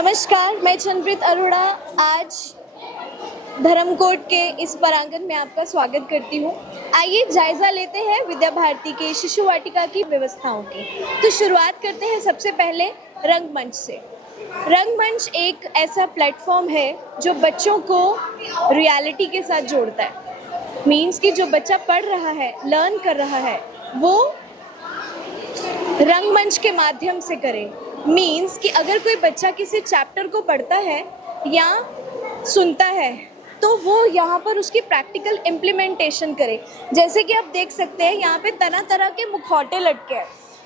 नमस्कार, मैं चंद्रित अरोड़ा आज धर्मकोट के इस परांगण में आपका स्वागत करती हूँ। आइए जायज़ा लेते हैं विद्या भारती के शिशु वाटिका की व्यवस्थाओं की। तो शुरुआत करते हैं सबसे पहले रंगमंच से। रंगमंच एक ऐसा प्लेटफॉर्म है जो बच्चों को रियलिटी के साथ जोड़ता है। मीन्स कि जो बच्चा पढ़ रहा है, लर्न कर रहा है, वो रंगमंच के माध्यम से करे। मीन्स कि अगर कोई बच्चा किसी चैप्टर को पढ़ता है या सुनता है तो वो यहाँ पर उसकी प्रैक्टिकल इम्प्लीमेंटेशन करे। जैसे कि आप देख सकते हैं यहाँ पे तरह तरह के मुखौटे लटके हैं,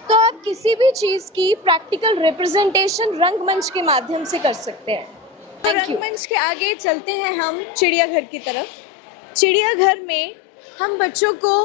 तो आप किसी भी चीज़ की प्रैक्टिकल रिप्रेजेंटेशन रंगमंच के माध्यम से कर सकते हैं। तो रंगमंच के आगे चलते हैं हम चिड़ियाघर की तरफ। चिड़ियाघर में हम बच्चों को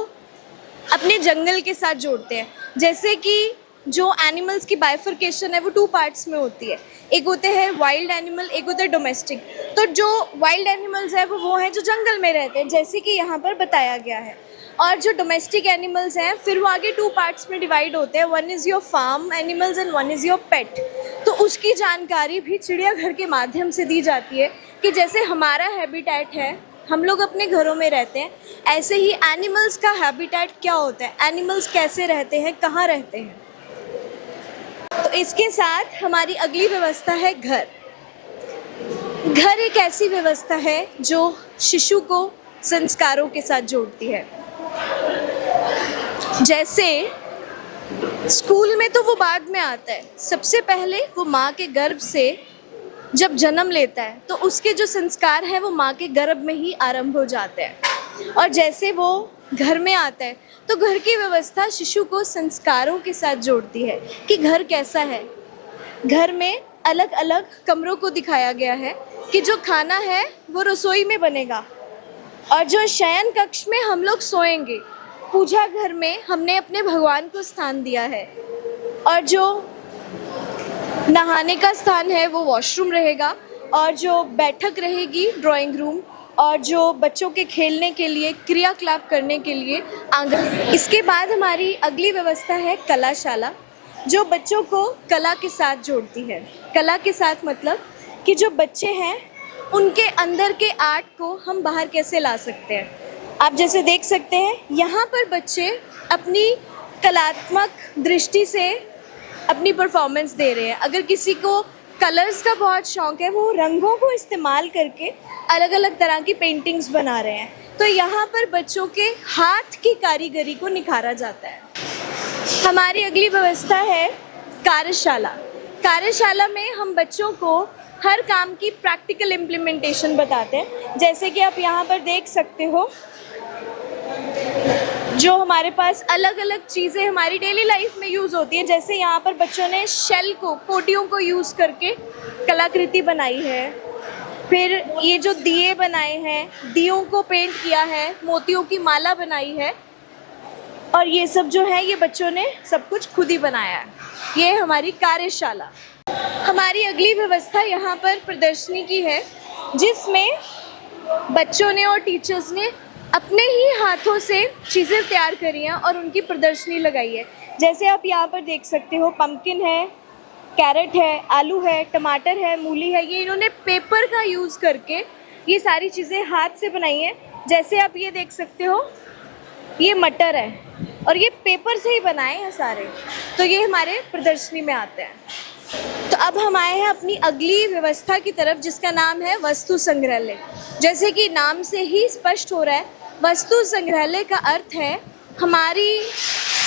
अपने जंगल के साथ जोड़ते हैं। जैसे कि जो एनिमल्स की बाइफर्केशन है वो 2 पार्ट्स में होती है। एक होते हैं वाइल्ड एनिमल, एक होते हैं डोमेस्टिक। तो जो वाइल्ड एनिमल्स है वो हैं जो जंगल में रहते हैं, जैसे कि यहाँ पर बताया गया है। और जो डोमेस्टिक एनिमल्स हैं फिर वो आगे 2 पार्ट्स में डिवाइड होते हैं। 1 is your farm animals and 1 is your pet. तो उसकी जानकारी भी चिड़ियाघर के माध्यम से दी जाती है कि जैसे हमारा हैबिटेट है, हम लोग अपने घरों में रहते हैं, ऐसे ही एनिमल्स का हैबिटेट क्या होता है, एनिमल्स कैसे रहते हैं, कहाँ रहते हैं। तो इसके साथ हमारी अगली व्यवस्था है घर। घर एक ऐसी व्यवस्था है जो शिशु को संस्कारों के साथ जोड़ती है। जैसे स्कूल में तो वो बाद में आता है, सबसे पहले वो माँ के गर्भ से जब जन्म लेता है तो उसके जो संस्कार हैं वो माँ के गर्भ में ही आरंभ हो जाते हैं। और जैसे वो घर में आता है तो घर की व्यवस्था शिशु को संस्कारों के साथ जोड़ती है कि घर कैसा है। घर में अलग अलग कमरों को दिखाया गया है कि जो खाना है वो रसोई में बनेगा और जो शयन कक्ष में हम लोग सोएंगे। पूजा घर में हमने अपने भगवान को स्थान दिया है और जो नहाने का स्थान है वो वॉशरूम रहेगा और जो बैठक रहेगी ड्राइंग रूम और जो बच्चों के खेलने के लिए क्रियाकलाप करने के लिए आंगन। इसके बाद हमारी अगली व्यवस्था है कलाशाला, जो बच्चों को कला के साथ जोड़ती है। कला के साथ मतलब कि जो बच्चे हैं उनके अंदर के आर्ट को हम बाहर कैसे ला सकते हैं। आप जैसे देख सकते हैं यहाँ पर बच्चे अपनी कलात्मक दृष्टि से अपनी परफॉर्मेंस दे रहे हैं। अगर किसी को कलर्स का बहुत शौक़ है, वो रंगों को इस्तेमाल करके अलग अलग तरह की पेंटिंग्स बना रहे हैं। तो यहाँ पर बच्चों के हाथ की कारीगरी को निखारा जाता है। हमारी अगली व्यवस्था है कार्यशाला। कार्यशाला में हम बच्चों को हर काम की प्रैक्टिकल इम्प्लीमेंटेशन बताते हैं। जैसे कि आप यहाँ पर देख सकते हो, जो हमारे पास अलग अलग चीज़ें हमारी डेली लाइफ में यूज़ होती हैं। जैसे यहाँ पर बच्चों ने शेल को, पोटियों को यूज़ करके कलाकृति बनाई है। फिर ये जो दिए बनाए हैं, दियों को पेंट किया है, मोतियों की माला बनाई है और ये सब जो है ये बच्चों ने सब कुछ खुद ही बनाया है। ये हमारी कार्यशाला। हमारी अगली व्यवस्था यहाँ पर प्रदर्शनी की है, जिसमें बच्चों ने और टीचर्स ने अपने ही हाथों से चीज़ें तैयार करी हैं और उनकी प्रदर्शनी लगाई है। जैसे आप यहाँ पर देख सकते हो, पम्पकिन है, कैरेट है, आलू है, टमाटर है, मूली है। ये इन्होंने पेपर का यूज़ करके ये सारी चीज़ें हाथ से बनाई हैं। जैसे आप ये देख सकते हो, ये मटर है और ये पेपर से ही बनाए हैं सारे। तो ये हमारे प्रदर्शनी में आते हैं। तो अब हम आए हैं अपनी अगली व्यवस्था की तरफ, जिसका नाम है वस्तु संग्रहालय। जैसे कि नाम से ही स्पष्ट हो रहा है, वस्तु संग्रहालय का अर्थ है हमारी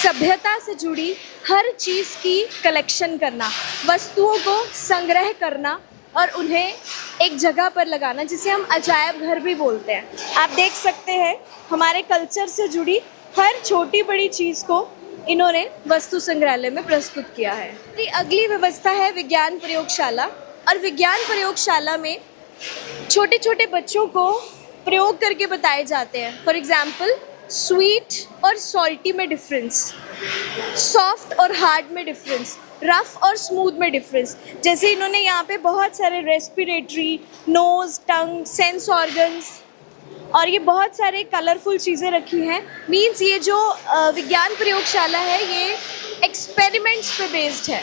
सभ्यता से जुड़ी हर चीज़ की कलेक्शन करना, वस्तुओं को संग्रह करना और उन्हें एक जगह पर लगाना, जिसे हम अजायब घर भी बोलते हैं। आप देख सकते हैं हमारे कल्चर से जुड़ी हर छोटी बड़ी चीज़ को इन्होंने वस्तु संग्रहालय में प्रस्तुत किया है। अगली व्यवस्था है विज्ञान प्रयोगशाला। और विज्ञान प्रयोगशाला में छोटे छोटे बच्चों को प्रयोग करके बताए जाते हैं। फॉर एग्जाम्पल, स्वीट और सॉल्टी में डिफरेंस, सॉफ्ट और हार्ड में डिफरेंस, रफ और स्मूथ में डिफरेंस। जैसे इन्होंने यहाँ पे बहुत सारे रेस्पिरेटरी, नोज, टंग, सेंस ऑर्गन्स और ये बहुत सारे कलरफुल चीज़ें रखी हैं। मीन्स ये जो विज्ञान प्रयोगशाला है ये एक्सपेरिमेंट्स पे बेस्ड है।